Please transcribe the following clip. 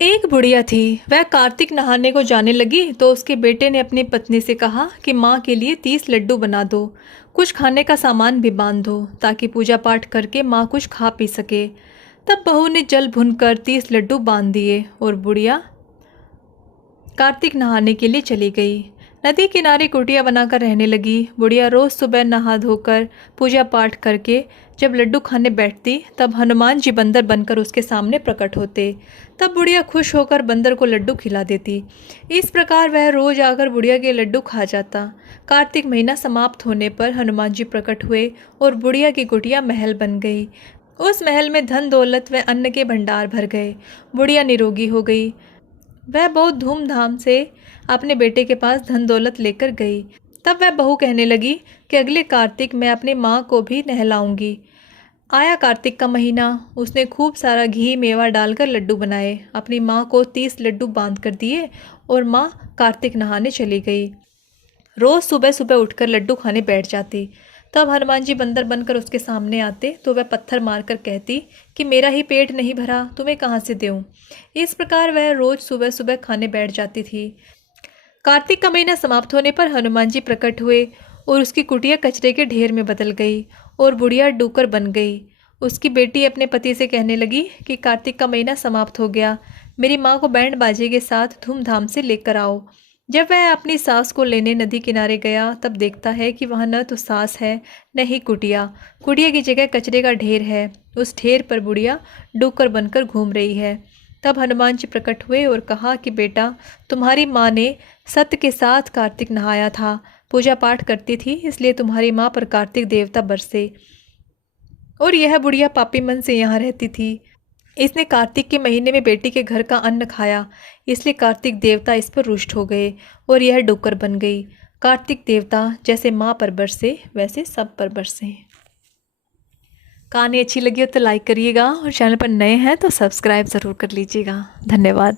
एक बुढ़िया थी। वह कार्तिक नहाने को जाने लगी तो उसके बेटे ने अपनी पत्नी से कहा कि माँ के लिए 30 लड्डू बना दो, कुछ खाने का सामान भी बांध दो ताकि पूजा पाठ करके माँ कुछ खा पी सके। तब बहू ने जल भुनकर 30 लड्डू बांध दिए और बुढ़िया कार्तिक नहाने के लिए चली गई। नदी किनारे कुटिया बनाकर रहने लगी। बुढ़िया रोज सुबह नहा धोकर पूजा पाठ करके जब लड्डू खाने बैठती तब हनुमान जी बंदर बनकर उसके सामने प्रकट होते। तब बुढ़िया खुश होकर बंदर को लड्डू खिला देती। इस प्रकार वह रोज आकर बुढ़िया के लड्डू खा जाता। कार्तिक महीना समाप्त होने पर हनुमान जी प्रकट हुए और बुढ़िया की कुटिया महल बन गई। उस महल में धन दौलत व अन्न के भंडार भर गए। बुढ़िया निरोगी हो गई। वह बहुत धूमधाम से अपने बेटे के पास धन दौलत लेकर गई। तब वह बहू कहने लगी कि अगले कार्तिक मैं अपनी माँ को भी नहलाऊंगी। आया कार्तिक का महीना। उसने खूब सारा घी मेवा डालकर लड्डू बनाए, अपनी माँ को 30 लड्डू बांध कर दिए और माँ कार्तिक नहाने चली गई। रोज़ सुबह सुबह उठकर लड्डू खाने बैठ जाती। तब हनुमान जी बंदर बनकर उसके सामने आते तो वह पत्थर मारकर कहती कि मेरा ही पेट नहीं भरा, तुम्हें कहाँ से दूँ। इस प्रकार वह रोज़ सुबह सुबह खाने बैठ जाती थी। कार्तिक का महीना समाप्त होने पर हनुमान जी प्रकट हुए और उसकी कुटिया कचरे के ढेर में बदल गई और बुढ़िया डूकर बन गई। उसकी बेटी अपने पति से कहने लगी कि कार्तिक का महीना समाप्त हो गया, मेरी माँ को बैंड बाजे के साथ धूमधाम से लेकर आओ। जब वह अपनी सास को लेने नदी किनारे गया तब देखता है कि वहाँ न तो सास है न ही कुटिया। कुटिया की जगह कचरे का ढेर है। उस ढेर पर बुढ़िया डूकर बनकर घूम रही है। तब हनुमान जी प्रकट हुए और कहा कि बेटा, तुम्हारी माँ ने सत्य के साथ कार्तिक नहाया था, पूजा पाठ करती थी, इसलिए तुम्हारी माँ पर कार्तिक देवता बरसे और यह बुढ़िया पापी मन से यहाँ रहती थी। इसने कार्तिक के महीने में बेटी के घर का अन्न खाया, इसलिए कार्तिक देवता इस पर रुष्ट हो गए और यह डुक्कर बन गई। कार्तिक देवता जैसे माँ पर बरसे वैसे सब पर बरसे। कहानी अच्छी लगी हो तो लाइक करिएगा और चैनल पर नए हैं तो सब्सक्राइब ज़रूर कर लीजिएगा। धन्यवाद।